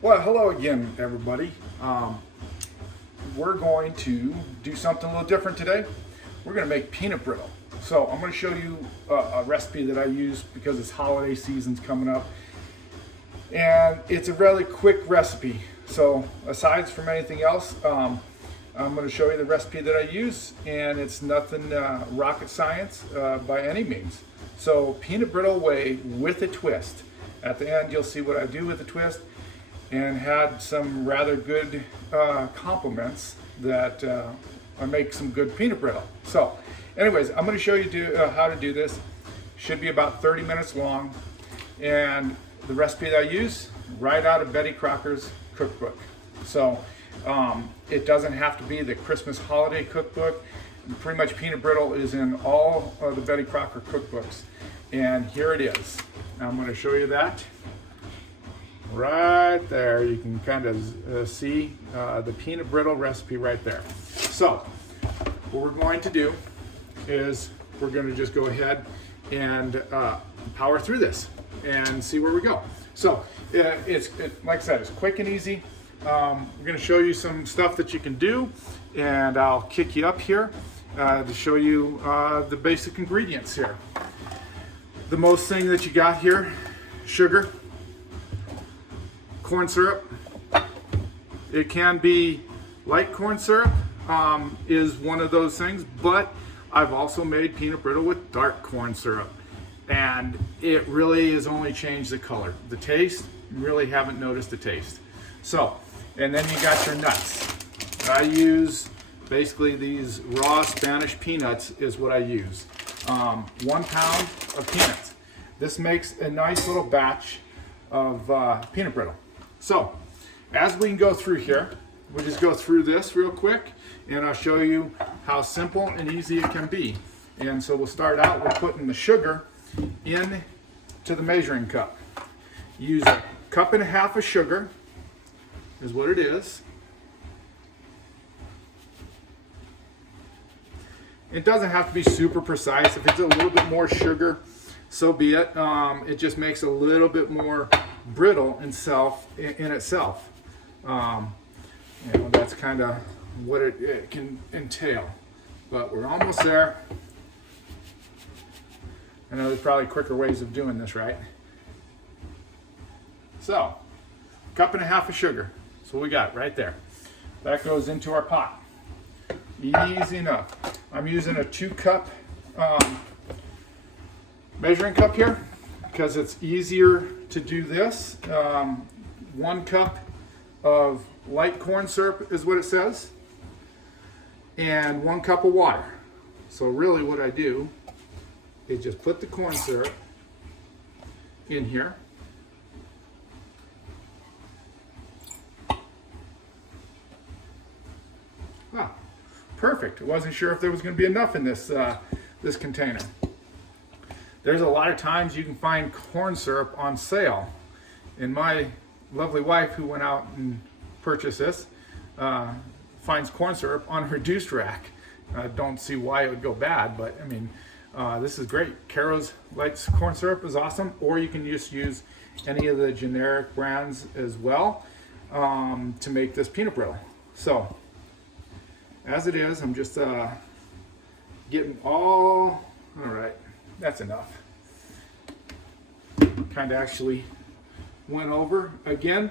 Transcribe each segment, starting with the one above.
Well, hello again, everybody. We're going to do something a little different today. We're going to make peanut brittle. So I'm going to show you a recipe that I use because it's holiday season's coming up. And it's a really quick recipe. So aside from anything else, I'm going to show you the recipe that I use, and it's nothing rocket science by any means. So peanut brittle way with a twist. At the end, you'll see what I do with the twist, and had some rather good compliments that I make some good peanut brittle. So anyways, I'm going to show you how to do this. Should be about 30 minutes long, and the recipe that I use, right out of Betty Crocker's cookbook. So it doesn't have to be the Christmas holiday cookbook. Pretty much peanut brittle is in all of the Betty Crocker cookbooks, and here it is. I'm going to show you that. Right there, you can kind of see the peanut brittle recipe right there. So what we're going to do is we're going to just go ahead and power through this and see where we go. So it's like I said, it's quick and easy. We're going to show you some stuff that you can do, and I'll kick you up here to show you the basic ingredients here. The most thing that you got here: sugar, corn syrup. It can be light corn syrup, is one of those things, but I've also made peanut brittle with dark corn syrup, and it really has only changed the color. The taste, you really haven't noticed the taste. So, and then you got your nuts. I use basically these raw Spanish peanuts is what I use. 1 pound of peanuts. This makes a nice little batch of peanut brittle. So, as we can go through here, we'll just go through this real quick, and I'll show you how simple and easy it can be. And so we'll start out with putting the sugar in to the measuring cup. Use 1.5 cups of sugar, is what it is. It doesn't have to be super precise. If it's a little bit more sugar, so be it. It just makes a little bit more brittle in itself. That's kind of what it can entail. But we're almost there. I know there's probably quicker ways of doing this, right? So, 1.5 cups of sugar. That's what we got right there. That goes into our pot. Easy enough. I'm using a 2-cup measuring cup here because it's easier to do this. 1 cup of light corn syrup is what it says, and 1 cup of water. So really what I do is just put the corn syrup in here. Ah, perfect. I wasn't sure if there was going to be enough in this this container. There's a lot of times you can find corn syrup on sale, and my lovely wife, who went out and purchased this, finds corn syrup on a reduced rack. I don't see why it would go bad, but I mean, this is great. Caro's Light corn syrup is awesome, or you can just use any of the generic brands as well to make this peanut brittle. So, as it is, I'm just getting all right, that's enough. Kind of actually went over. Again,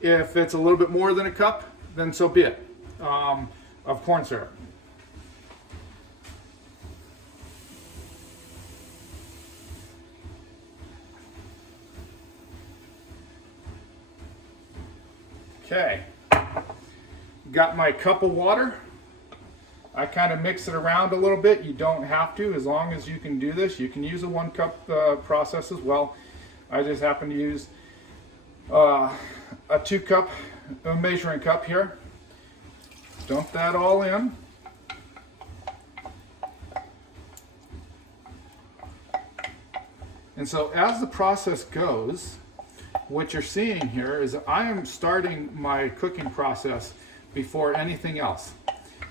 if it's a little bit more than a cup, then so be it, of corn syrup. Okay, got my cup of water. I kind of mix it around a little bit. You don't have to, as long as you can do this. You can use a 1 cup process as well. I just happen to use a 2-cup measuring cup here. Dump that all in. And so as the process goes, what you're seeing here is I am starting my cooking process before anything else.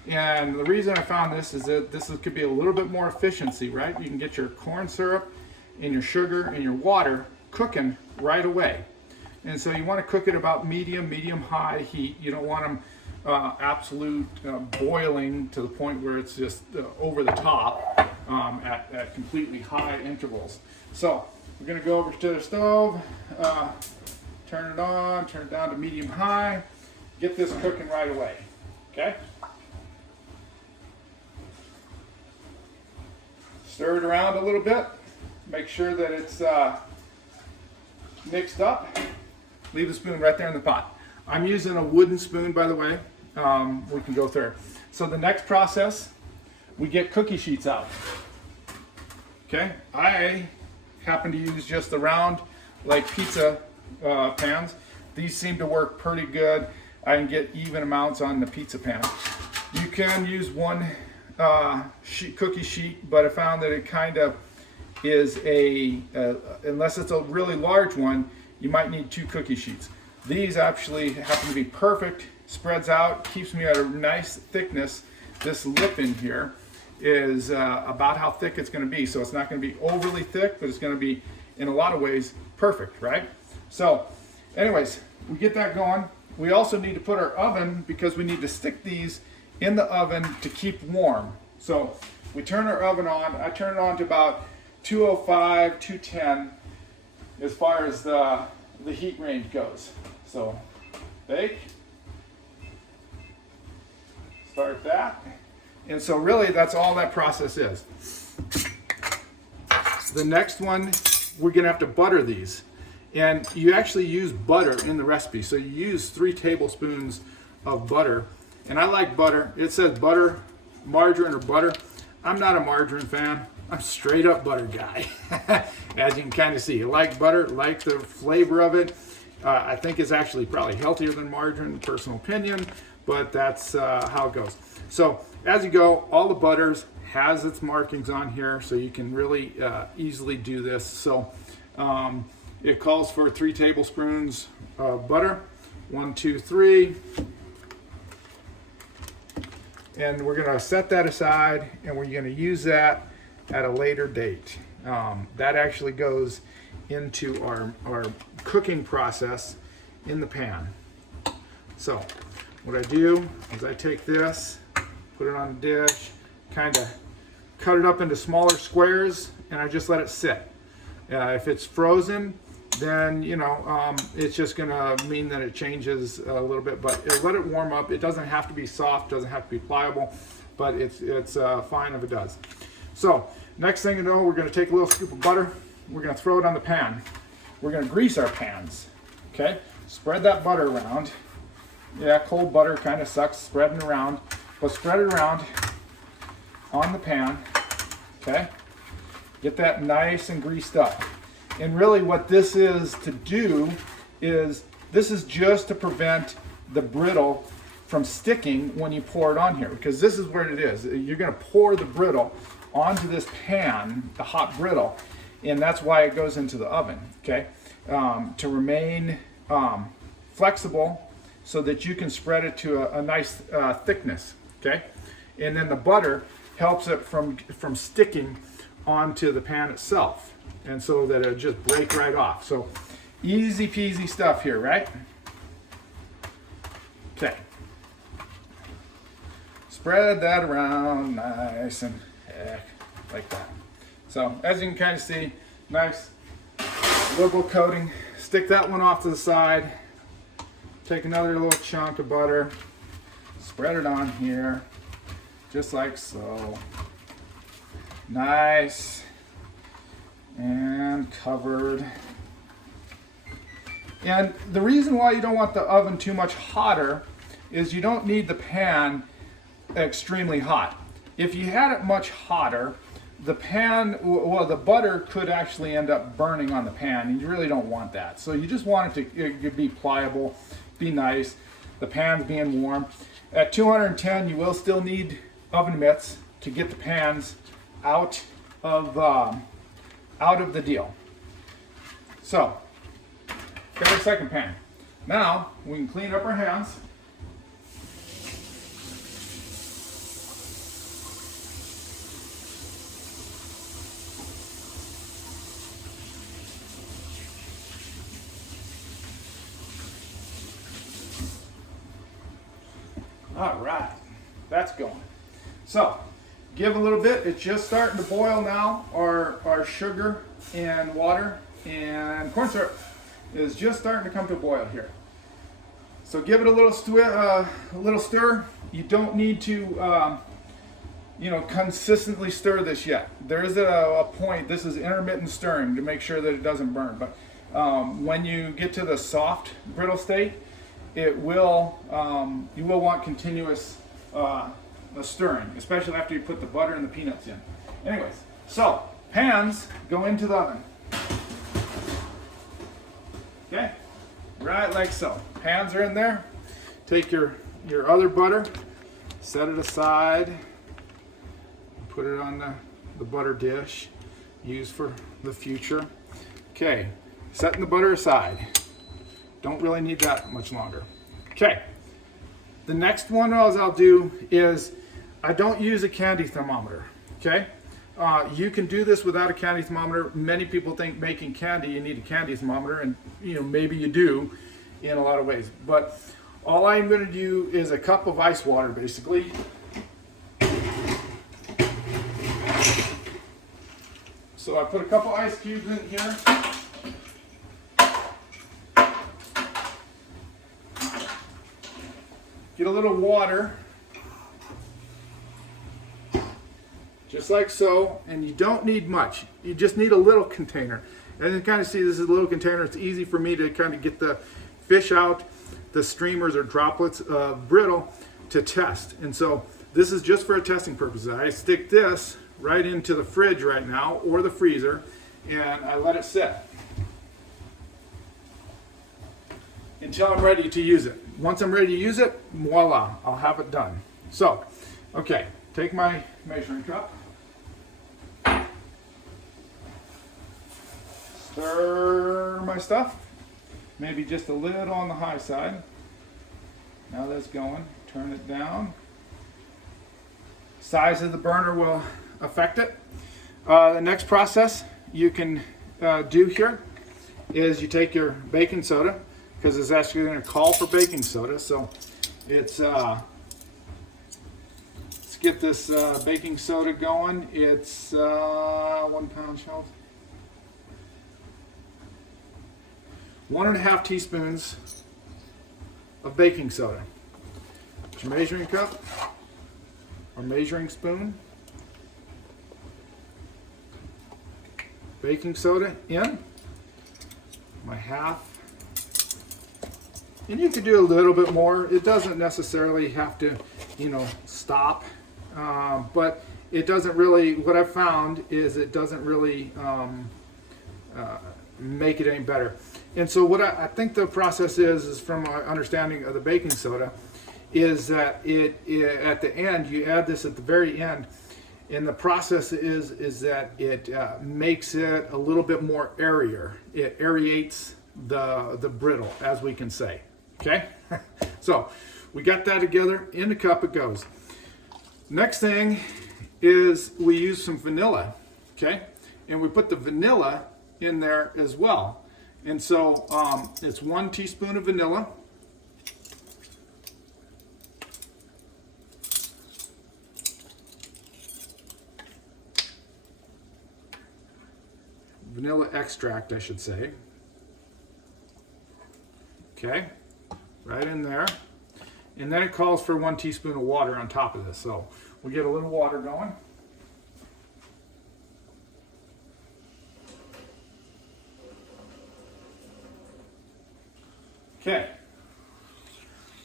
And the reason I found this is that could be a little bit more efficiency, right? You can get your corn syrup and your sugar and your water cooking right away. And so you want to cook it about medium high heat. You don't want them absolute boiling to the point where it's just over the top at completely high intervals. So we're going to go over to the stove, turn it on, turn it down to medium high, get this cooking right away. Okay? Stir it around a little bit, make sure that it's mixed up. Leave the spoon right there in the pot. I'm using a wooden spoon, by the way. We can go through. So the next process, we get cookie sheets out. Okay, I happen to use just the round, like pizza pans. These seem to work pretty good. I can get even amounts on the pizza pan. You can use one cookie sheet, but I found that it kind of is unless it's a really large one, you might need 2 cookie sheets. These actually happen to be perfect. Spreads out, keeps me at a nice thickness. This lip in here is about how thick it's going to be. So it's not going to be overly thick, but it's going to be, in a lot of ways, perfect, right? So anyways, we get that going. We also need to put our oven, because we need to stick these in the oven to keep warm. So we turn our oven on. I turn it on to about 205, 210 as far as the heat range goes. So bake. Start that. And so really that's all that process is. The next one, we're gonna have to butter these. And you actually use butter in the recipe. So you use 3 tablespoons of butter. And I like butter. It says butter, margarine or butter. I'm not a margarine fan. I'm a straight up butter guy. As you can kind of see, I like butter, like the flavor of it. I think it's actually probably healthier than margarine, personal opinion, but that's how it goes. So as you go, all the butters has its markings on here, so you can really easily do this. So it calls for 3 tablespoons of butter, 1, 2, 3. And we're gonna set that aside, and we're gonna use that at a later date. That actually goes into our cooking process in the pan. So what I do is I take this, put it on a dish, kind of cut it up into smaller squares, and I just let it sit. If it's frozen, then it's just gonna mean that it changes a little bit, but let it warm up. It doesn't have to be soft, doesn't have to be pliable, but it's fine if it does. So next thing you know, we're gonna take a little scoop of butter, we're gonna throw it on the pan. We're gonna grease our pans, okay? Spread that butter around. Yeah, cold butter kind of sucks spreading around, but spread it around on the pan, okay? Get that nice and greased up. And really what this is to do is, this is just to prevent the brittle from sticking when you pour it on here, because this is where it is. You're gonna pour the brittle onto this pan, the hot brittle, and that's why it goes into the oven, okay? To remain flexible so that you can spread it to a nice thickness, okay? And then the butter helps it from sticking onto the pan itself, and so that it'll just break right off. So easy peasy stuff here, right? Okay. Spread that around nice and like that. So as you can kind of see, nice liberal coating. Stick that one off to the side. Take another little chunk of butter, spread it on here, just like so. Nice and covered. And the reason why you don't want the oven too much hotter is you don't need the pan extremely hot. If you had it much hotter, the pan, well, the butter could actually end up burning on the pan, and you really don't want that. So you just want it to be pliable, be nice, the pan's being warm. At 210, you will still need oven mitts to get the pans out of the deal. So, got our second pan. Now, we can clean up our hands. All right, that's going. So give a little bit. It's just starting to boil now. Our sugar and water and corn syrup is just starting to come to a boil here. So give it a little stir. You don't need to consistently stir this yet. There is a point. This is intermittent stirring to make sure that it doesn't burn. But when you get to the soft brittle state, it will you will want continuous stirring, especially after you put the butter and the peanuts in. Anyways, so pans go into the oven. Okay, right like so. Pans are in there. Take your other butter, set it aside, put it on the butter dish, used for the future. Okay, setting the butter aside. Don't really need that much longer. Okay, the next one I'll do is I don't use a candy thermometer. Okay, you can do this without a candy thermometer. Many people think making candy you need a candy thermometer, and maybe you do in a lot of ways. But all I'm going to do is a cup of ice water, basically. So I put a couple ice cubes in here. Get a little water, just like so, and you don't need much. You just need a little container. As you kind of see, this is a little container. It's easy for me to kind of get the fish out, the streamers or droplets of brittle to test. And so this is just for a testing purposes. I stick this right into the fridge right now or the freezer, and I let it sit until I'm ready to use it. Once I'm ready to use it, voila, I'll have it done. So, okay, take my measuring cup, stir my stuff, maybe just a little on the high side. Now that's going, turn it down. Size of the burner will affect it. The next process you can do here is you take your baking soda, because it's actually going to call for baking soda. So it's let's get this baking soda going. It's 1 pound shells. 1.5 teaspoons of baking soda. Put your measuring cup or measuring spoon. Baking soda in. My half. And you could do a little bit more. It doesn't necessarily have to, stop. But it doesn't really, what I've found is it doesn't really make it any better. And so what I think the process is from my understanding of the baking soda, is that it at the end, you add this at the very end, and the process is that it makes it a little bit more airier. It aerates the brittle, as we can say. Okay, so we got that together. In the cup it goes. Next thing is we use some vanilla. Okay, and we put the vanilla in there as well. And so it's 1 teaspoon of vanilla. Vanilla extract, I should say. Okay, right in there. And then it calls for 1 teaspoon of water on top of this. So we get a little water going. Okay,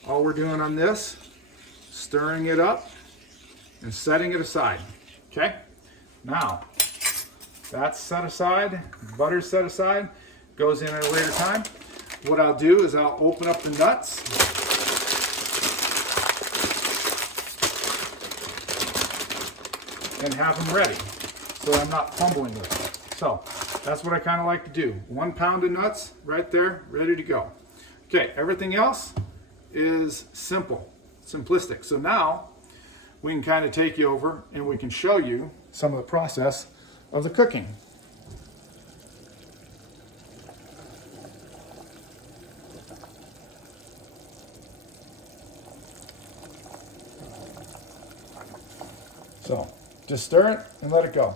all we're doing on this, stirring it up and setting it aside. Okay, now that's set aside, butter's set aside, goes in at a later time. What I'll do is I'll open up the nuts. And have them ready, so I'm not fumbling with it. So that's what I kind of like to do. 1 pound of nuts right there, ready to go. Okay, everything else is simple, simplistic. So now we can kind of take you over and we can show you some of the process of the cooking. So just stir it and let it go.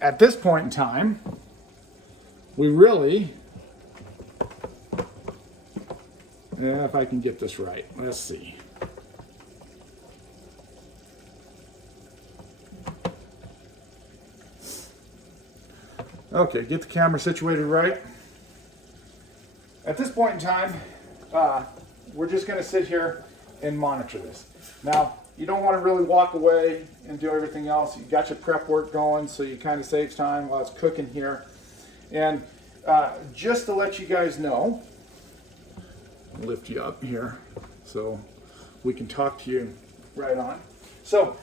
At this point in time, we really, if I can get this right, let's see. Okay, get the camera situated right. At this point in time, we're just going to sit here and monitor this. Now, you don't want to really walk away and do everything else. You got your prep work going, so you kind of save time while it's cooking here. And just to let you guys know, I'll lift you up here so we can talk to you right on. So,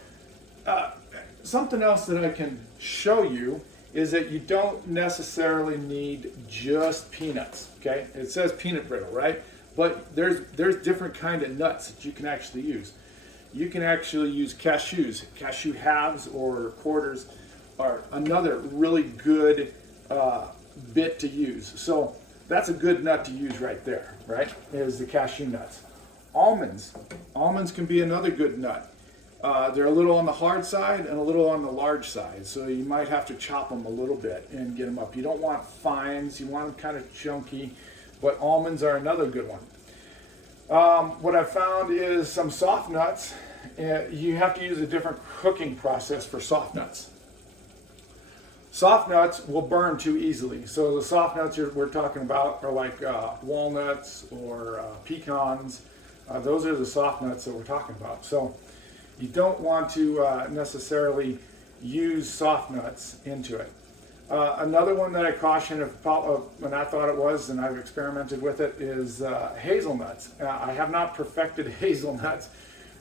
something else that I can show you is that you don't necessarily need just peanuts, okay? It says peanut brittle, right? But there's different kind of nuts that you can actually use. You can actually use cashews. Cashew halves or quarters are another really good bit to use. So that's a good nut to use right there, right? Is the cashew nuts. Almonds. Almonds can be another good nut. They're a little on the hard side and a little on the large side, so you might have to chop them a little bit and get them up. You don't want fines, you want them kind of chunky, but almonds are another good one. What I've found is some soft nuts, you have to use a different cooking process for soft nuts. Soft nuts will burn too easily, so the soft nuts we're talking about are like walnuts or pecans. Those are the soft nuts that we're talking about. So you don't want to necessarily use soft nuts into it. Another one that I caution, and I thought it was, and I've experimented with it, is hazelnuts. I have not perfected hazelnuts.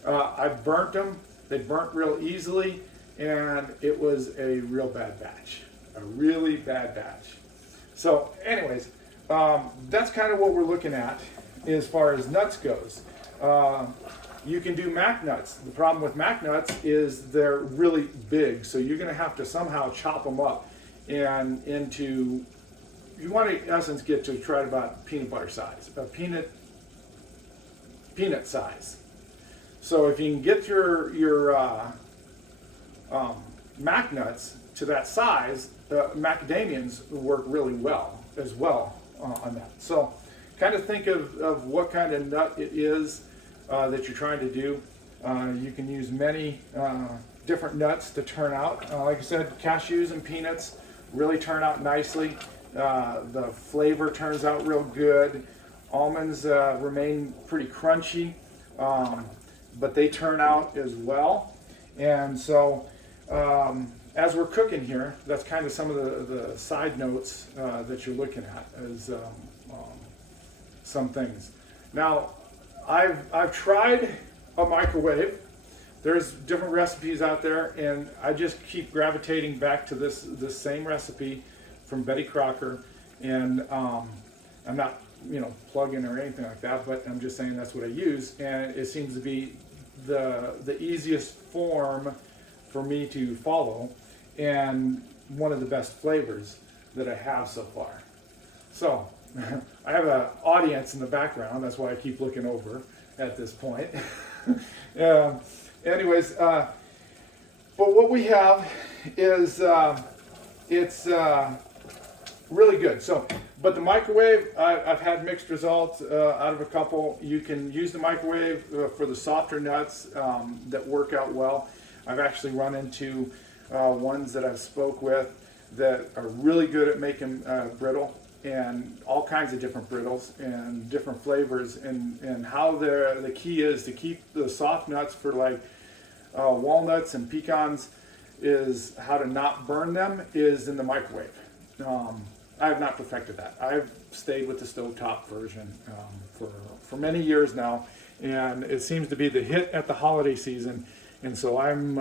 I've burnt them. They burnt real easily, and it was a real bad batch. A really bad batch. So anyways, that's kind of what we're looking at as far as nuts goes. You can do mac nuts. The problem with mac nuts is they're really big, so you're going to have to somehow chop them up and into, you want to in essence get to try about peanut butter size, peanut size. So if you can get your mac nuts to that size, macadamians work really well as well on that. So kind of think of what kind of nut it is that you're trying to do. You can use many different nuts to turn out. Like I said, cashews and peanuts really turn out nicely. The flavor turns out real good. Almonds remain pretty crunchy, but they turn out as well. And so as we're cooking here, that's kind of some of the side notes that you're looking at as some things. Now, I've tried a microwave. There's different recipes out there, and I just keep gravitating back to this same recipe from Betty Crocker. And I'm not, plugging or anything like that, but I'm just saying that's what I use, and it seems to be the easiest form for me to follow, and one of the best flavors that I have so far. So I have an audience in the background, that's why I keep looking over at this point. Anyways, but what we have is it's really good. So, but the microwave, I've had mixed results out of a couple. You can use the microwave for the softer nuts that work out well. I've actually run into ones that I've spoke with that are really good at making brittle, and all kinds of different brittles and different flavors, and how the key is to keep the soft nuts for like walnuts and pecans is how to not burn them is in the microwave. I have not perfected that. I've stayed with the stovetop version for many years now, and it seems to be the hit at the holiday season, and so I'm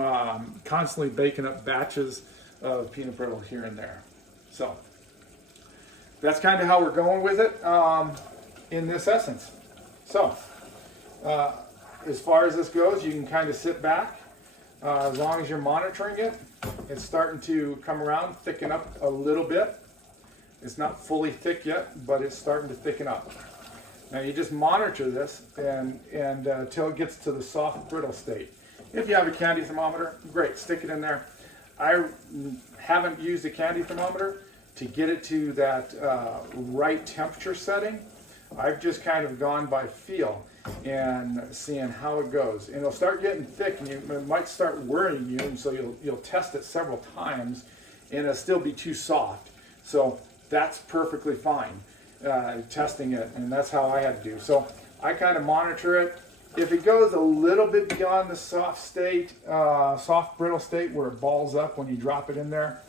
constantly baking up batches of peanut brittle here and there. So that's kind of how we're going with it in this essence. So as far as this goes, you can kind of sit back. As long as you're monitoring it, it's starting to come around, thicken up a little bit. It's not fully thick yet, but it's starting to thicken up. Now you just monitor this and until it gets to the soft brittle state. If you have a candy thermometer, great, stick it in there. I haven't used a candy thermometer to get it to that right temperature setting. I've just kind of gone by feel and seeing how it goes. And it'll start getting thick, and it might start worrying you, and so you'll test it several times, and it'll still be too soft. So that's perfectly fine, testing it, and that's how I had to do. So I kind of monitor it. If it goes a little bit beyond the soft state, soft brittle state where it balls up when you drop it in there,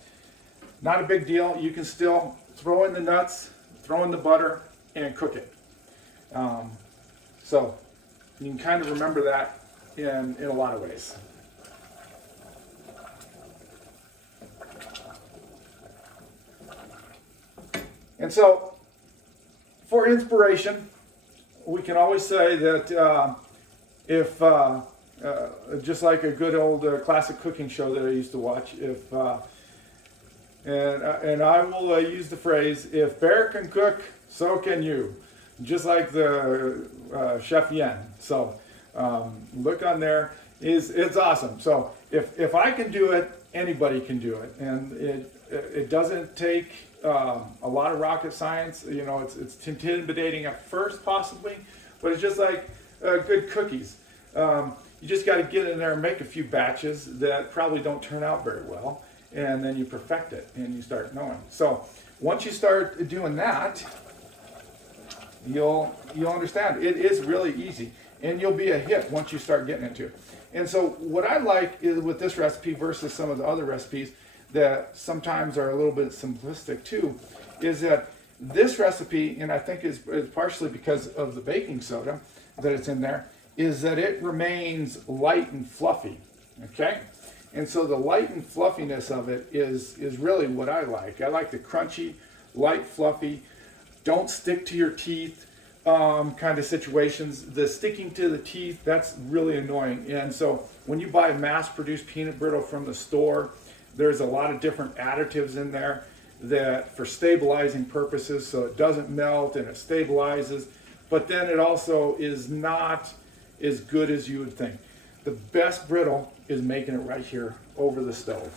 not a big deal. You can still throw in the nuts, throw in the butter, and cook it. So you can kind of remember that in a lot of ways. And so for inspiration, we can always say that if, just like a good old classic cooking show that I used to watch, and I will use the phrase, if bear can cook, so can you. Just like the Chef Yen. So look on there. It's awesome. So if I can do it, anybody can do it. And it doesn't take a lot of rocket science. You know, it's intimidating at first possibly, but it's just like good cookies. You just got to get in there and make a few batches that probably don't turn out very well, and then you perfect it and you start knowing. So once you start doing that, you'll understand it is really easy, and you'll be a hit once you start getting into it. And so what I like is with this recipe versus some of the other recipes that sometimes are a little bit simplistic too, is that this recipe, and I think is partially because of the baking soda that it's in there, is that it remains light and fluffy, okay? And so the light and fluffiness of it is really what I like. I like the crunchy, light, fluffy, don't stick to your teeth kind of situations. The sticking to the teeth, that's really annoying. And so when you buy mass-produced peanut brittle from the store, there's a lot of different additives in there that for stabilizing purposes, so it doesn't melt and it stabilizes, but then it also is not as good as you would think. The best brittle is making it right here over the stove.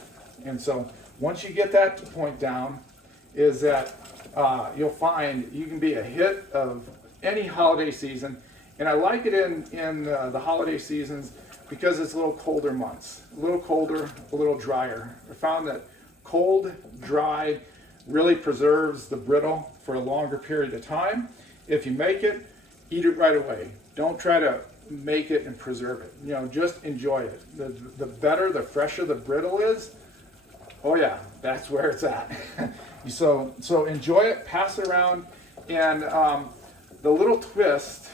And so once you get that point down, is that you'll find you can be a hit of any holiday season. And I like it in the holiday seasons because it's a little colder months, a little colder, a little drier. I found that cold, dry really preserves the brittle for a longer period of time. If you make it, eat it right away. Don't try to make it and preserve it. You know, just enjoy it. The better, the fresher the brittle is, oh yeah, that's where it's at. So enjoy it, pass it around, and the little twist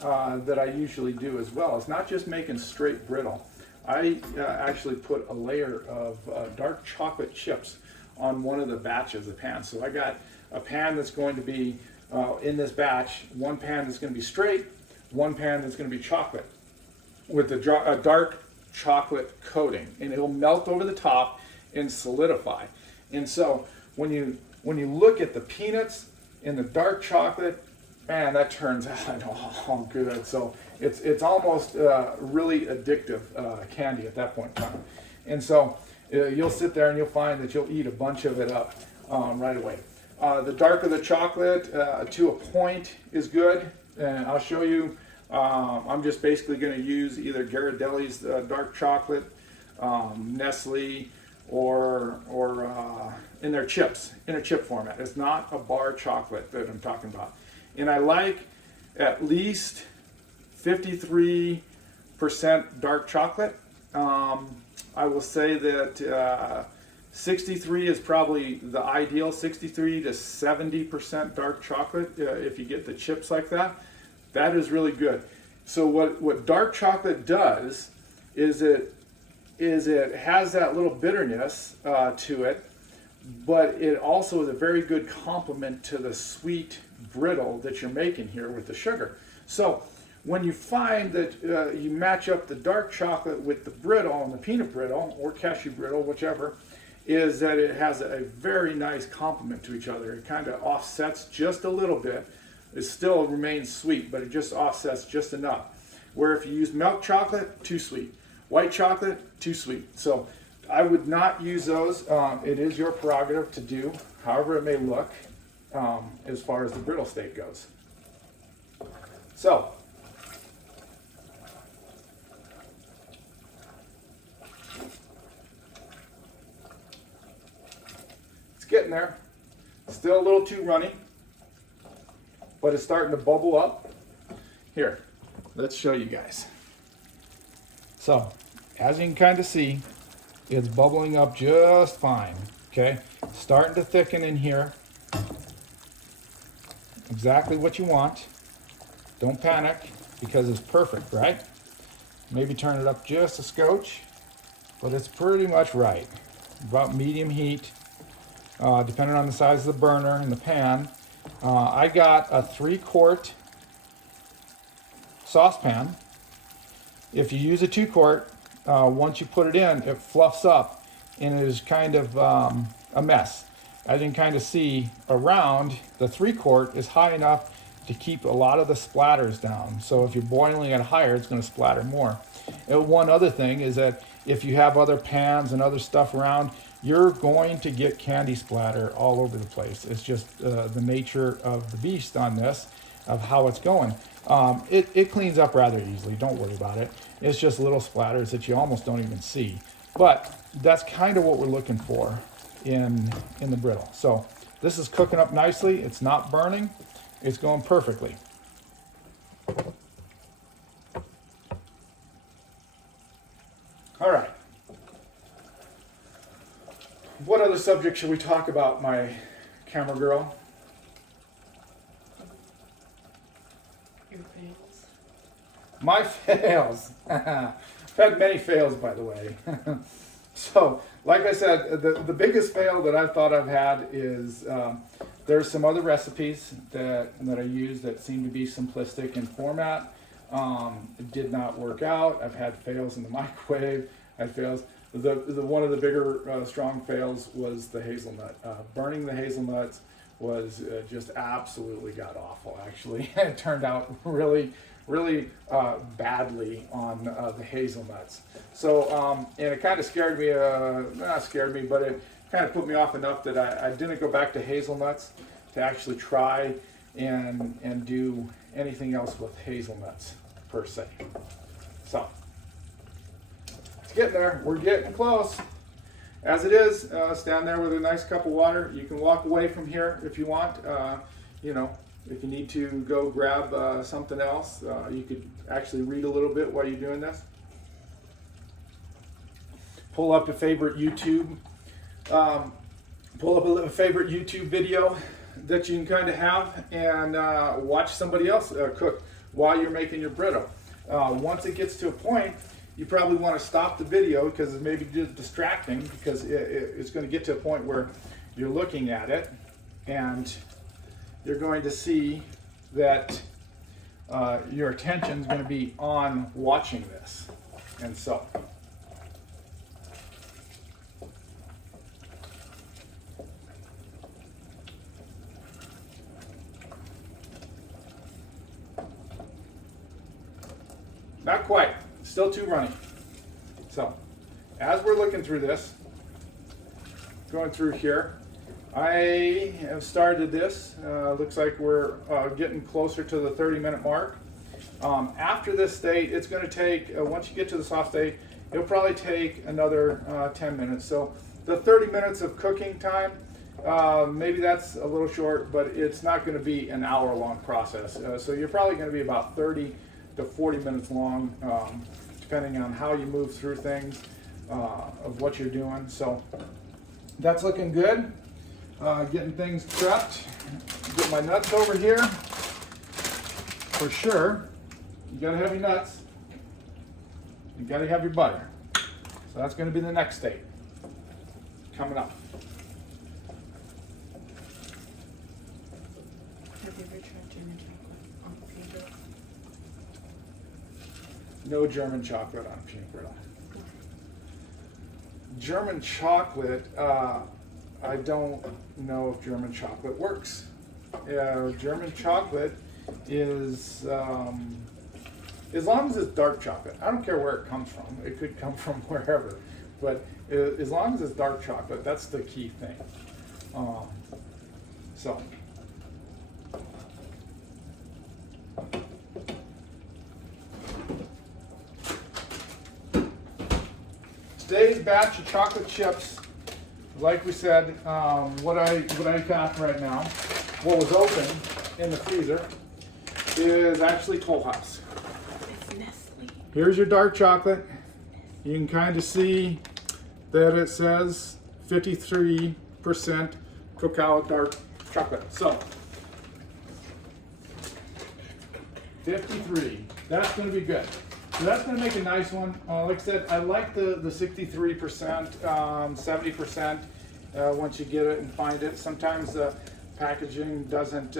that I usually do as well is not just making straight brittle. I actually put a layer of dark chocolate chips on one of the batches of pans. So I got a pan that's going to be, in this batch, one pan that's going to be straight, one pan that's going to be chocolate with a dark chocolate coating, and it'll melt over the top and solidify. And so when you look at the peanuts and the dark chocolate, man, that turns out all good. So it's almost really addictive candy at that point in time. And so you'll sit there and you'll find that you'll eat a bunch of it up right away. The darker the chocolate to a point is good, and I'll show you. I'm just basically going to use either Ghirardelli's dark chocolate, Nestle, or in their chips, in a chip format. It's not a bar chocolate that I'm talking about. And I like at least 53% dark chocolate. I will say that 63 is probably the ideal, 63 to 70% dark chocolate if you get the chips like that. That is really good. So what dark chocolate does is it has that little bitterness to it, but it also is a very good complement to the sweet brittle that you're making here with the sugar. So when you find that you match up the dark chocolate with the brittle and the peanut brittle or cashew brittle, whichever, is that it has a very nice complement to each other. It kind of offsets just a little bit. It still remains sweet, but it just offsets just enough. Where if you use milk chocolate, too sweet. White chocolate, too sweet. So I would not use those. It is your prerogative to do however it may look as far as the brittle state goes. So it's getting there. Still a little too runny, but it's starting to bubble up. Here, let's show you guys. So, as you can kind of see, it's bubbling up just fine, okay? Starting to thicken in here. Exactly what you want. Don't panic, because it's perfect, right? Maybe turn it up just a scotch, but it's pretty much right. About medium heat, depending on the size of the burner and the pan. I got a 3-quart saucepan. If you use a 2-quart, once you put it in, it fluffs up and it is kind of a mess. As you can kind of see around, the 3-quart is high enough to keep a lot of the splatters down. So if you're boiling it higher, it's going to splatter more. And one other thing is that if you have other pans and other stuff around, you're going to get candy splatter all over the place. It's just the nature of the beast on this, of how it's going. It cleans up rather easily, don't worry about it. It's just little splatters that you almost don't even see. But that's kind of what we're looking for in the brittle. So this is cooking up nicely, it's not burning, it's going perfectly. All right. What other subject should we talk about, my camera girl? Your fails. My fails. I've had many fails, by the way. So, like I said, the biggest fail that I thought I've had is there's some other recipes that I use that seem to be simplistic in format. It did not work out. I've had fails in the microwave. I had fails. One of the bigger strong fails was the hazelnut. Burning the hazelnuts was just absolutely god awful. Actually, it turned out really badly on the hazelnuts. So and it kind of scared me. Not scared me, but it kind of put me off enough that I didn't go back to hazelnuts to actually try and do anything else with hazelnuts per se. So it's getting there. We're getting close. As it is, stand there with a nice cup of water. You can walk away from here if you want. You know, if you need to go grab something else, you could actually read a little bit while you're doing this. Pull up a favorite YouTube. Pull up a favorite YouTube video that you can kind of have and watch somebody else cook while you're making your brittle. Once it gets to a point, you probably want to stop the video because it may be distracting, because it's going to get to a point where you're looking at it and you're going to see that your attention is going to be on watching this. And so not quite, still too runny. So as we're looking through this, going through here, I have started this. Looks like we're getting closer to the 30-minute mark. After this state, it's going to take, once you get to the soft state, it'll probably take another 10 minutes. So the 30 minutes of cooking time, maybe that's a little short, but it's not going to be an hour-long process. So you're probably going to be about 30 to 40 minutes long, depending on how you move through things, of what you're doing. So that's looking good. Getting things prepped. Get my nuts over here. For sure, you gotta have your nuts. You gotta have your butter. So that's gonna be the next state coming up. Have you ever tried German chocolate on peanut brittle? No German chocolate on peanut brittle. German chocolate, I don't know if German chocolate works. German chocolate is as long as it's dark chocolate. I don't care where it comes from. It could come from wherever, but as long as it's dark chocolate, that's the key thing. So. Today's batch of chocolate chips, like we said, what I got right now, what was open in the freezer, is actually Toll House. It's Nestle. Here's your dark chocolate. You can kind of see that it says 53% cacao dark chocolate. So, 53. That's going to be good. So that's going to make a nice one. Like I said, I like the 63%, 70% once you get it and find it. Sometimes the packaging doesn't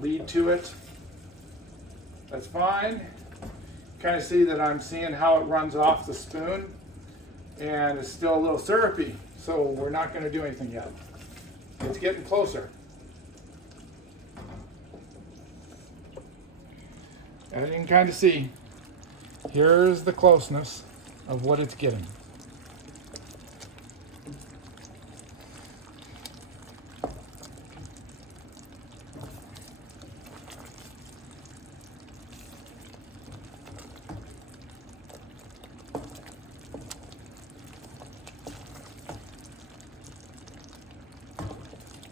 lead to it. That's fine. Kind of see that I'm seeing how it runs off the spoon, and it's still a little syrupy, so we're not going to do anything yet. It's getting closer. As you can kind of see, here's the closeness of what it's getting.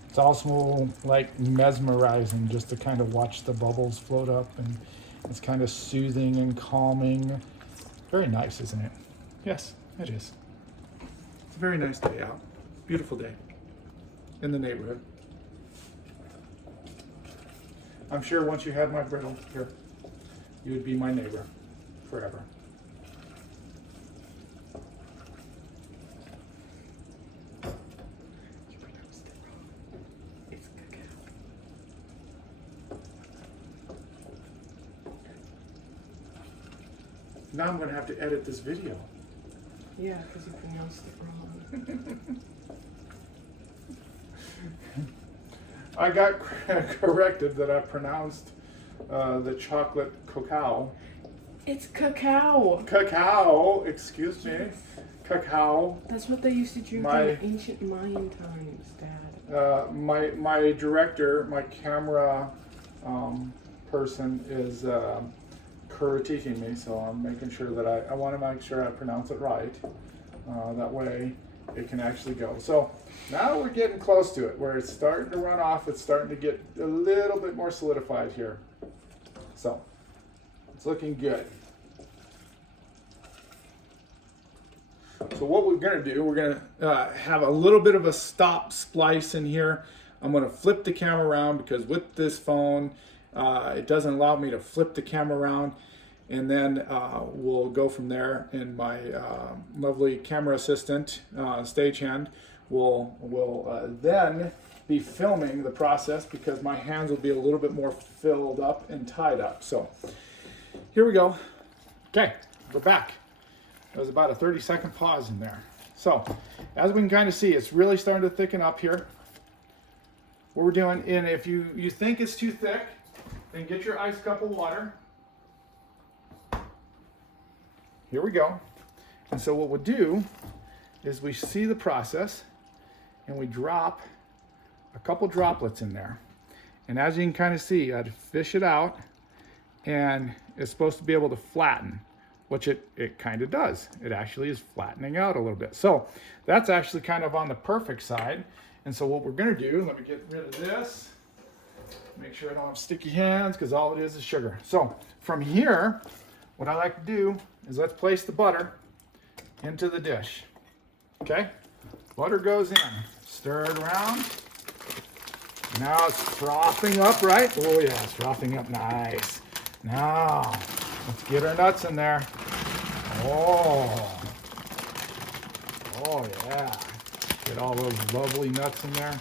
It's also like mesmerizing just to kind of watch the bubbles float up, and it's kind of soothing and calming. Very nice, isn't it? Yes, it is. It's a very nice day out. Beautiful day in the neighborhood. I'm sure once you had my brittle here, you would be my neighbor forever. It's cacao. Now I'm going to have to edit this video. Yeah, because you pronounced it wrong. I got corrected that I pronounced the chocolate cacao. It's cacao. Cacao, excuse me. Cacao. That's what they used to drink in ancient Mayan times, Dad. My director, my camera person is critiquing me, so I'm making sure that I want to make sure I pronounce it right. That way it can actually go. So now we're getting close to it, where it's starting to run off. It's starting to get a little bit more solidified here. So it's looking good. So what we're going to do, we're going to have a little bit of a stop splice in here. I'm going to flip the camera around because with this phone, it doesn't allow me to flip the camera around. And then we'll go from there. And my lovely camera assistant, stagehand, will then be filming the process because my hands will be a little bit more filled up and tied up. So here we go. Okay, we're back. There was about a 30-second pause in there. So as we can kind of see, it's really starting to thicken up here. What we're doing, and if you think it's too thick, then get your ice cup of water. Here we go. And so what we'll do is we see the process and we drop a couple droplets in there. And as you can kind of see, I'd fish it out and it's supposed to be able to flatten, which it kind of does. It actually is flattening out a little bit. So that's actually kind of on the perfect side. And so what we're gonna do, let me get rid of this. Make sure I don't have sticky hands because all it is sugar. So from here, what I like to do is let's place the butter into the dish. Okay, butter goes in, stir it around. Now it's frothing up, right? Oh yeah, it's frothing up nice. Now, let's get our nuts in there. Oh yeah. Get all those lovely nuts in there.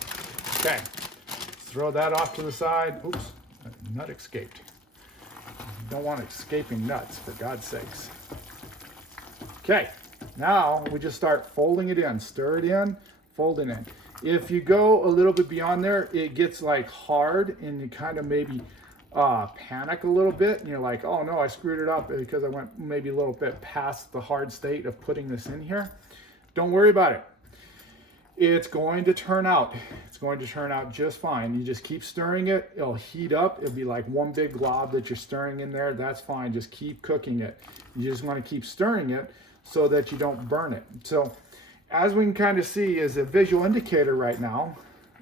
Okay, let's throw that off to the side. Oops, that nut escaped. You don't want escaping nuts, for God's sakes. Okay, now we just start folding it in. Stir it in, fold it in. If you go a little bit beyond there, it gets like hard and you kind of maybe panic a little bit and you're like, oh no, I screwed it up because I went maybe a little bit past the hard state of putting this in here, don't worry about it. It's going to turn out. It's going to turn out just fine. You just keep stirring it. It'll heat up. It'll be like one big glob that you're stirring in there. That's fine. Just keep cooking it. You just want to keep stirring it so that you don't burn it. So as we can kind of see as a visual indicator right now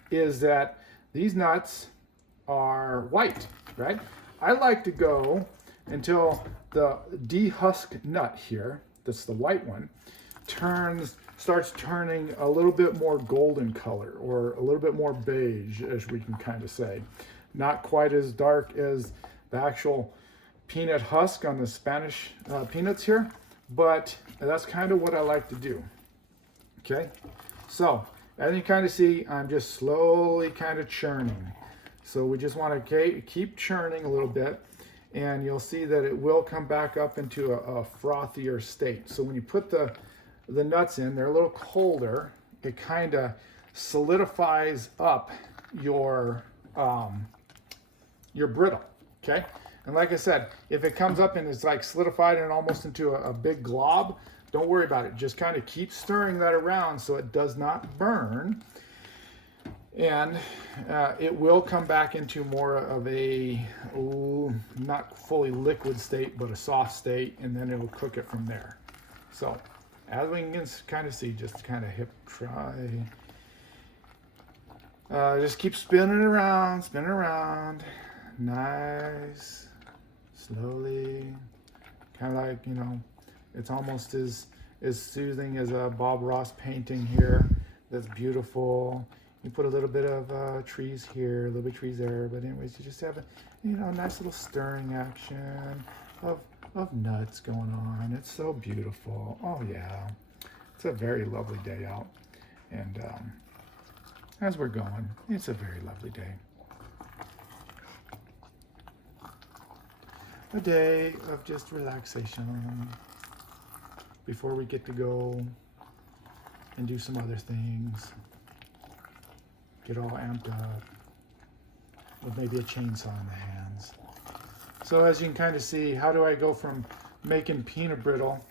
is that these nuts are white, right? I like to go until the dehusked nut here, that's the white one, starts turning a little bit more golden color or a little bit more beige, as we can kind of say. Not quite as dark as the actual peanut husk on the Spanish peanuts here, but that's kind of what I like to do. Okay, so as you kind of see, I'm just slowly kind of churning. So we just want to keep churning a little bit, and you'll see that it will come back up into a frothier state. So when you put the nuts in, they're a little colder. It kind of solidifies up your brittle, okay? And like I said, if it comes up and it's like solidified and almost into a big glob, don't worry about it. Just kind of keep stirring that around so it does not burn. And it will come back into more of a, not fully liquid state, but a soft state, and then it'll cook it from there. So as we can kind of see, just kind of just keep spinning around, nice, slowly, kind of like, you know, it's almost as soothing as a Bob Ross painting here. That's beautiful. You put a little bit of trees here, a little bit of trees there, but anyways, you just have a, you know, nice little stirring action of nuts going on. It's so beautiful. Oh yeah, it's a very lovely day out, and as we're going, it's a very lovely day. A day of just relaxation before we get to go and do some other things. Get all amped up with maybe a chainsaw in the hands. So as you can kind of see, how do I go from making peanut brittle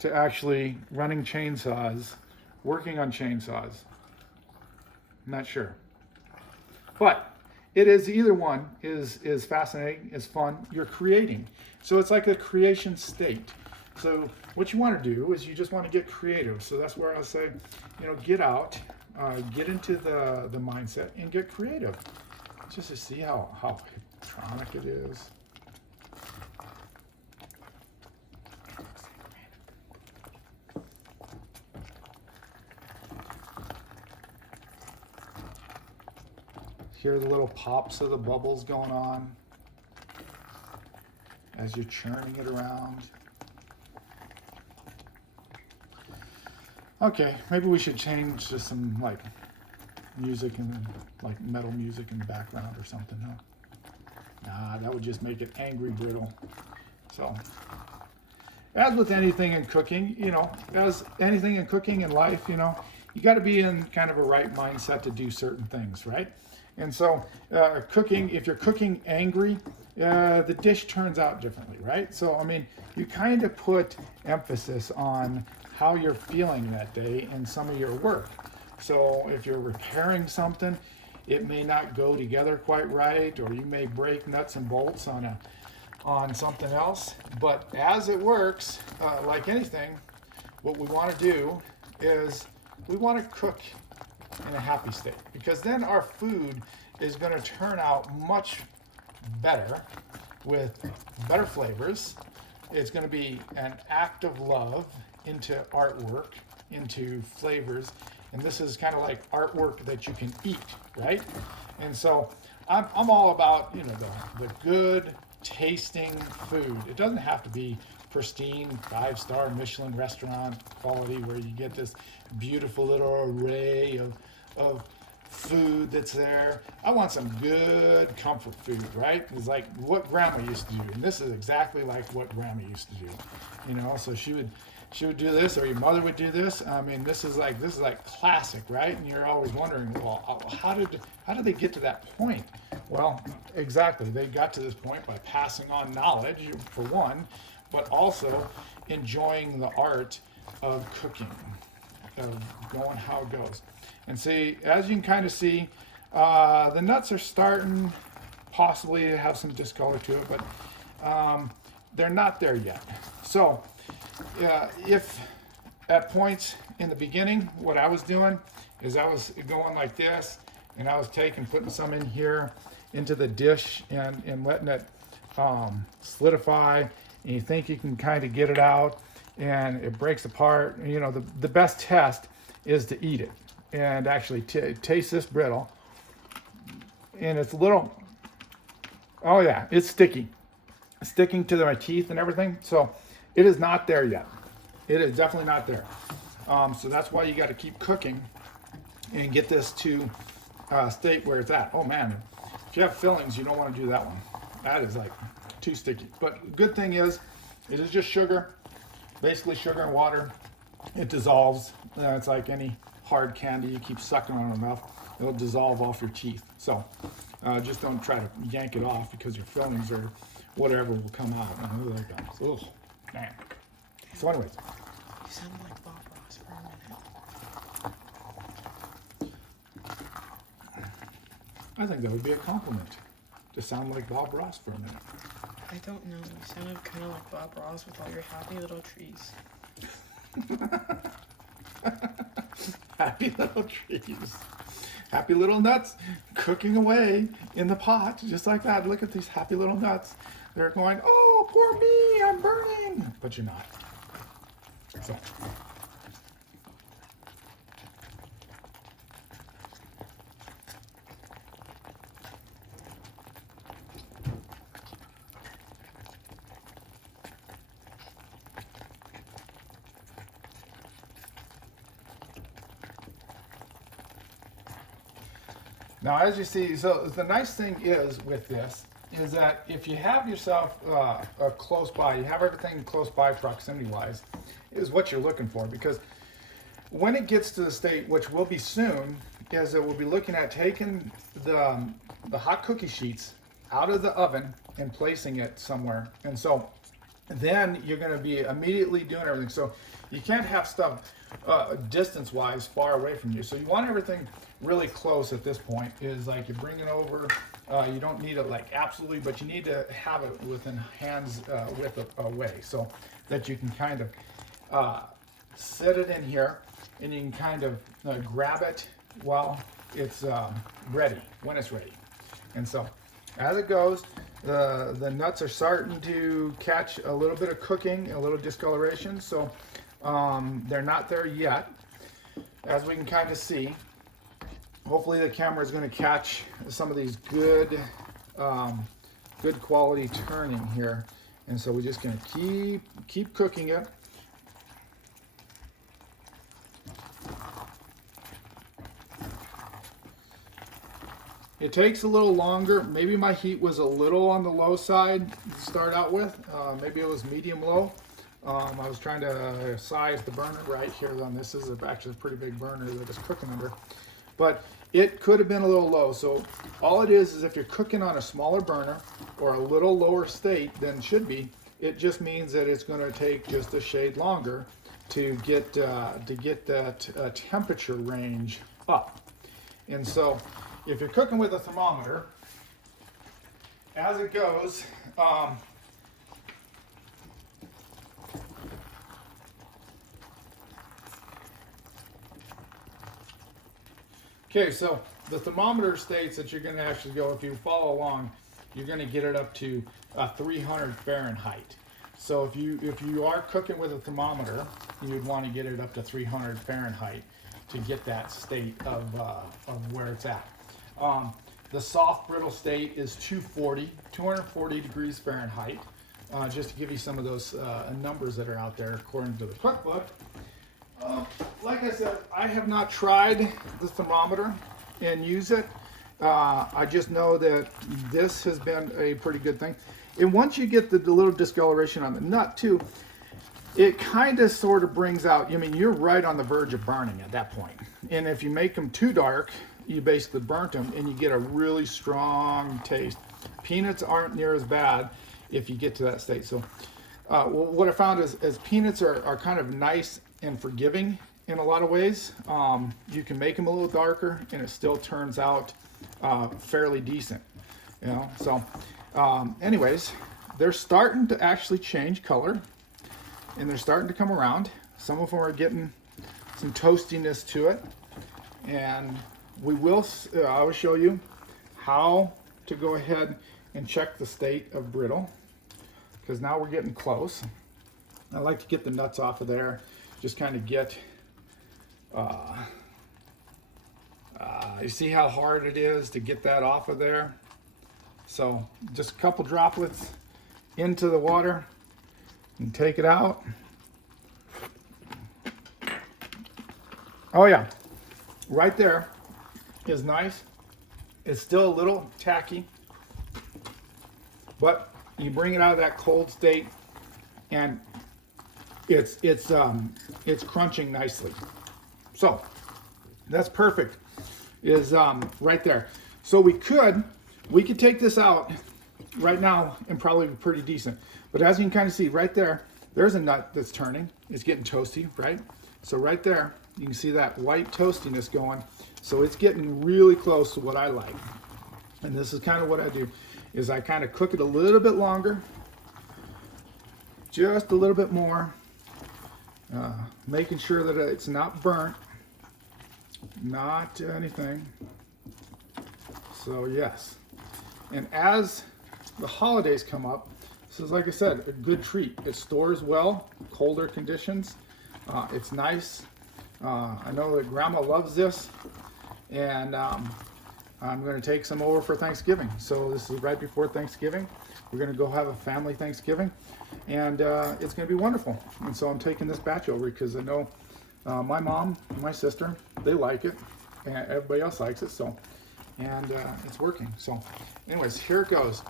to actually running chainsaws, working on chainsaws? Not sure. But it is, either one is fascinating, is fun. You're creating. So it's like a creation state. So what you want to do is you just want to get creative. So that's where I say, you know, get out, get into the mindset and get creative. Just to see how hypnotic it is. Hear the little pops of the bubbles going on as you're churning it around. Okay, maybe we should change to some like music and like metal music in the background or something, huh? Nah, that would just make it angry brittle. So, as with anything in cooking, you know, as anything in cooking in life, you know, you got to be in kind of a right mindset to do certain things, right? And so cooking, if you're cooking angry, the dish turns out differently, right? So, I mean, you kind of put emphasis on how you're feeling that day in some of your work. So if you're repairing something, it may not go together quite right, or you may break nuts and bolts on something else. But as it works, like anything, what we want to do is we want to cook in a happy state, because then our food is going to turn out much better with better flavors. It's going to be an act of love into artwork, into flavors, and this is kind of like artwork that you can eat, right? And so I'm all about, you know, the good tasting food. It doesn't have to be pristine 5-star Michelin restaurant quality where you get this beautiful little array of food that's there. I want some good comfort food, right? It's like what grandma used to do, and this is exactly like what grandma used to do, you know. So she would she would do this, or your mother would do this. I mean, this is like classic, right? And you're always wondering, well, how did they get to that point? Well, exactly. They got to this point by passing on knowledge, for one, but also enjoying the art of cooking, of going how it goes. And see, as you can kind of see, the nuts are starting possibly to have some discolor to it, but they're not there yet. So if at points in the beginning, what I was doing is I was going like this, and I was putting some in here into the dish and letting it solidify, and you think you can kind of get it out, and it breaks apart. You know, the best test is to eat it and actually taste this brittle. And it's a little, oh yeah, it's sticky. It's sticking to my teeth and everything. So it is not there yet. It is definitely not there. So that's why you got to keep cooking and get this to a state where it's at. Oh man, if you have fillings, you don't want to do that one. That is like too sticky. But good thing is, it is just sugar, basically sugar and water. It dissolves. It's like any hard candy you keep sucking on enough, it'll dissolve off your teeth. So just don't try to yank it off, because your fillings or whatever will come out. Oh, there it goes. Ugh, man. So anyways. You sound like Bob Ross for a minute. I think that would be a compliment, to sound like Bob Ross for a minute. I don't know. You sounded kind of like Bob Ross with all your happy little trees. Happy little trees. Happy little nuts cooking away in the pot, just like that. Look at these happy little nuts. They're going, oh, poor me, I'm burning. But you're not. So. Now, as you see, so the nice thing is with this is that if you have yourself close by, you have everything close by proximity-wise, is what you're looking for. Because when it gets to the state, which will be soon, is that we'll be looking at taking the hot cookie sheets out of the oven and placing it somewhere. And so then you're going to be immediately doing everything. So you can't have stuff distance-wise far away from you. So you want everything really close at this point. Is like you bring it over. You don't need it like absolutely, but you need to have it within hands width away, so that you can kind of set it in here, and you can kind of grab it while it's ready, when it's ready. And so as it goes, the nuts are starting to catch a little bit of cooking, a little discoloration. So they're not there yet, as we can kind of see. Hopefully the camera is going to catch some of these good quality turning here. And so we're just going to keep cooking it. It takes a little longer. Maybe my heat was a little on the low side to start out with. Maybe it was medium low. I was trying to size the burner right here on this. Is actually a pretty big burner that it's cooking under. But it could have been a little low. So all it is if you're cooking on a smaller burner or a little lower state than should be, it just means that it's going to take just a shade longer to get that temperature range up. And so if you're cooking with a thermometer, as it goes, okay, so the thermometer states that you're going to actually go, if you follow along, you're going to get it up to 300 Fahrenheit. So if you are cooking with a thermometer, you'd want to get it up to 300 Fahrenheit to get that state of where it's at. The soft brittle state is 240 degrees Fahrenheit. Just to give you some of those numbers that are out there according to the cookbook. Like I said, I have not tried the thermometer and use it. I just know that this has been a pretty good thing. And once you get the little discoloration on the nut too, it kind of sort of brings out, I mean, you're right on the verge of burning at that point. And if you make them too dark, you basically burnt them and you get a really strong taste. Peanuts aren't near as bad if you get to that state. So well, what I found is peanuts are kind of nice and forgiving in a lot of ways. You can make them a little darker and it still turns out fairly decent. You know, so anyways, they're starting to actually change color and they're starting to come around. Some of them are getting some toastiness to it, and we will, I will show you how to go ahead and check the state of brittle, because now we're getting close. I like to get the nuts off of there, just kind of get, you see how hard it is to get that off of there? So just a couple droplets into the water and take it out. Oh yeah, right there is nice. It's still a little tacky, but you bring it out of that cold state and it's crunching nicely. So that's perfect, is right there. So we could take this out right now and probably be pretty decent. But as you can kind of see right there, there's a nut that's turning. It's getting toasty, right? So right there, you can see that white toastiness going. So it's getting really close to what I like. And this is kind of what I do, is I kind of cook it a little bit longer, just a little bit more, making sure that it's not burnt, not anything. So yes. And as the holidays come up, this is, like I said, a good treat. It stores well, colder conditions. It's nice. I know that Grandma loves this, and I'm going to take some over for Thanksgiving. So this is right before Thanksgiving. We're going to go have a family Thanksgiving, and it's going to be wonderful. And so I'm taking this batch over because I know my mom and my sister, they like it, and everybody else likes it. So, and it's working. So anyways, here it goes.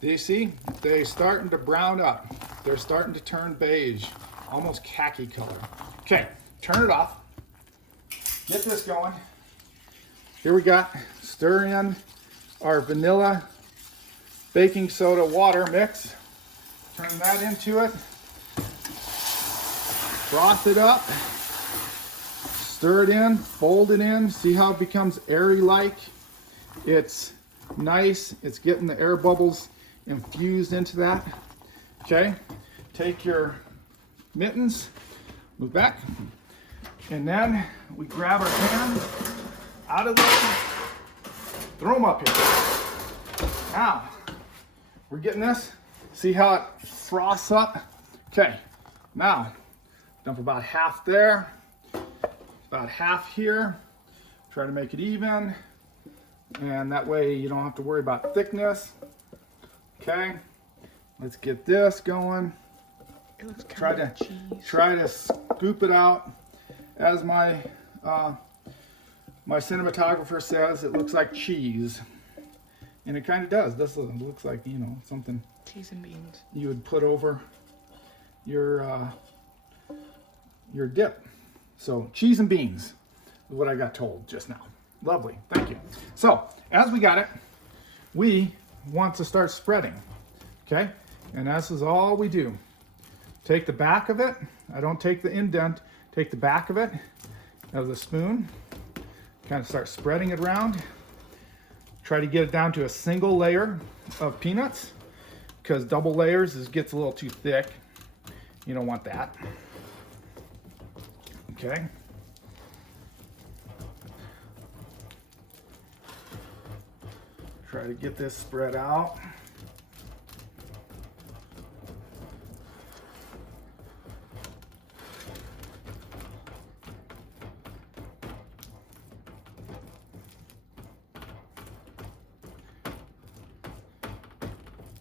Do you see? They're starting to brown up. They're starting to turn beige, almost khaki color. Okay, turn it off. Get this going. Here we got, stir in our vanilla baking soda water mix. Turn that into it. Froth it up. Stir it in, fold it in. See how it becomes airy-like? It's nice. It's getting the air bubbles infused into that. Okay, take your mittens, move back, and then we grab our pan out of there, throw them up here. Now, we're getting this. See how it froths up? Okay, now, dump about half there, about half here. Try to make it even, and that way you don't have to worry about thickness. Okay, let's get this going. It looks Try kind of to scoop it out. As my my cinematographer says, it looks like cheese, and it kind of does. This looks like, you know, something cheese and beans you would put over your dip. So cheese and beans is what I got told just now. Lovely, thank you. So as we got it, we want to start spreading. Okay, and this is all we do. Take the back of it. I don't take the indent. Take the back of it of the spoon. Kind of start spreading it around. Try to get it down to a single layer of peanuts, because double layers gets a little too thick. You don't want that. Okay. Try to get this spread out.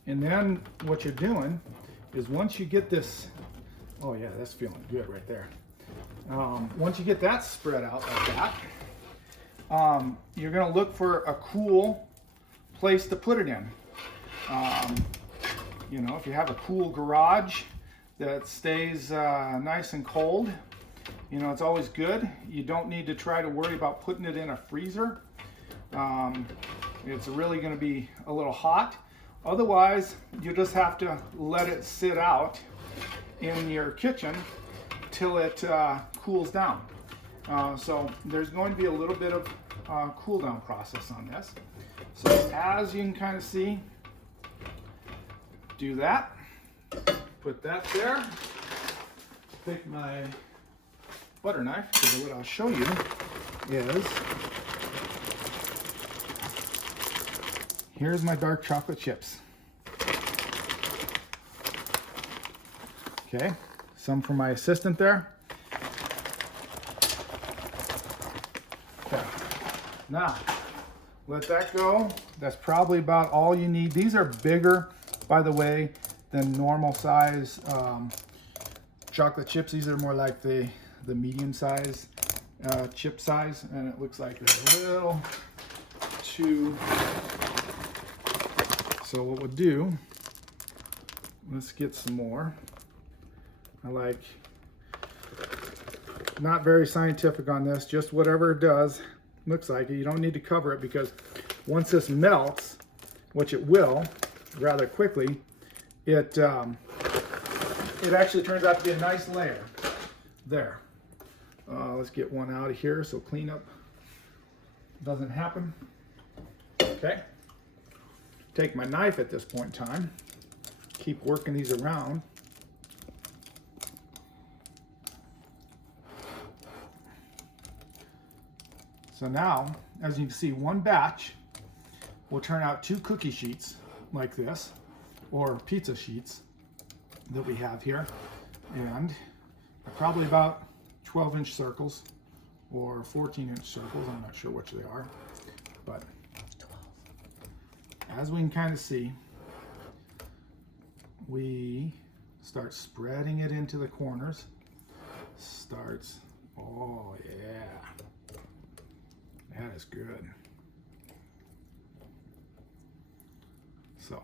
And then what you're doing is, once you get this, oh yeah, that's feeling good right there. Once you get that spread out like that, you're gonna look for a cool place to put it in. You know, if you have a cool garage, that stays nice and cold. You know, it's always good. You don't need to try to worry about putting it in a freezer. It's really going to be a little hot. Otherwise, you just have to let it sit out in your kitchen till it cools down. So there's going to be a little bit of cool down process on this. So as you can kind of see, do that. Put that there. Take my butter knife, because what I'll show you is, here's my dark chocolate chips. Okay, some for my assistant there. Okay, now let that go. That's probably about all you need. These are bigger, by the way, than normal size chocolate chips. These are more like the medium size chip size, and it looks like they're a little too. So what we'll do, let's get some more. I like, not very scientific on this, just whatever it does, looks like it. You don't need to cover it, because once this melts, which it will rather quickly, it actually turns out to be a nice layer. There. Let's get one out of here so cleanup doesn't happen. Okay. Take my knife at this point in time. Keep working these around. So now, as you can see, one batch will turn out 2 cookie sheets like this, or pizza sheets that we have here, and probably about 12-inch circles or 14-inch circles. I'm not sure which they are, but 12. As we can kind of see, we start spreading it into the corners. Starts, oh yeah, that is good. So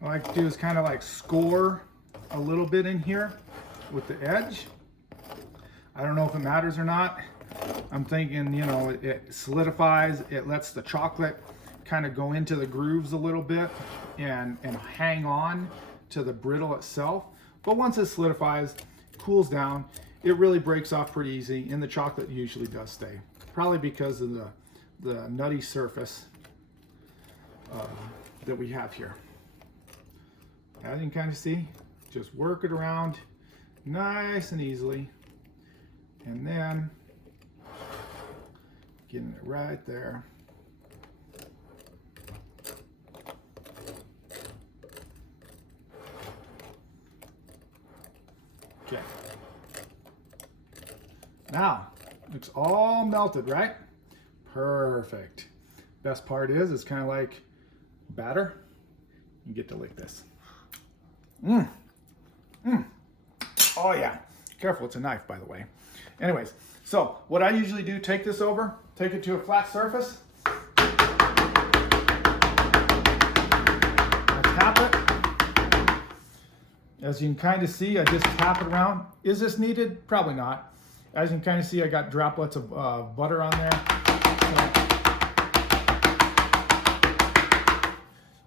what I like to do is kind of like score a little bit in here with the edge. I don't know if it matters or not. I'm thinking, you know, it solidifies, it lets the chocolate kind of go into the grooves a little bit and hang on to the brittle itself. But once it solidifies, cools down, it really breaks off pretty easy, and the chocolate usually does stay. Probably because of the nutty surface that we have here. As you can kind of see, just work it around nice and easily, and then getting it right there. Okay. Now, it's all melted, right? Perfect. Best part is, it's kind of like batter. You get to lick this. Oh yeah. Careful, it's a knife, by the way. Anyways, so what I usually do, take this over, take it to a flat surface. I tap it. As you can kind of see, I just tap it around. Is this needed? Probably not. As you can kind of see, I got droplets of butter on there.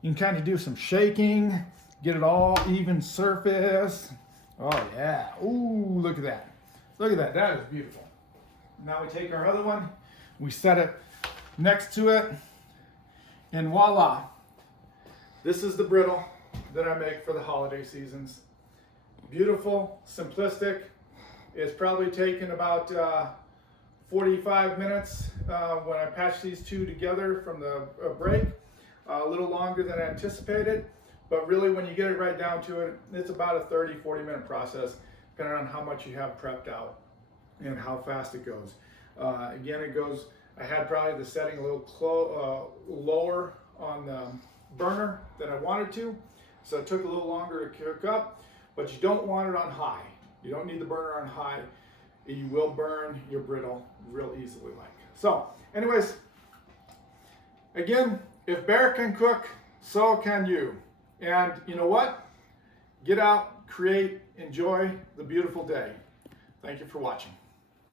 You can kind of do some shaking, get it all even surface. Oh yeah, ooh, look at that. Look at that, that is beautiful. Now we take our other one, we set it next to it, and voila. This is the brittle that I make for the holiday seasons. Beautiful, simplistic. It's probably taken about 45 minutes when I patched these two together from the break. A little longer than I anticipated, but really when you get it right down to it, it's about a 30-40 minute process, depending on how much you have prepped out and how fast it goes. Again, it goes, I had probably the setting a little lower on the burner than I wanted to, so it took a little longer to cook up, but you don't want it on high. You don't need the burner on high. You will burn your brittle real easily like. So anyways, again, if Bear can cook, so can you. And you know what? Get out, create, enjoy the beautiful day. Thank you for watching.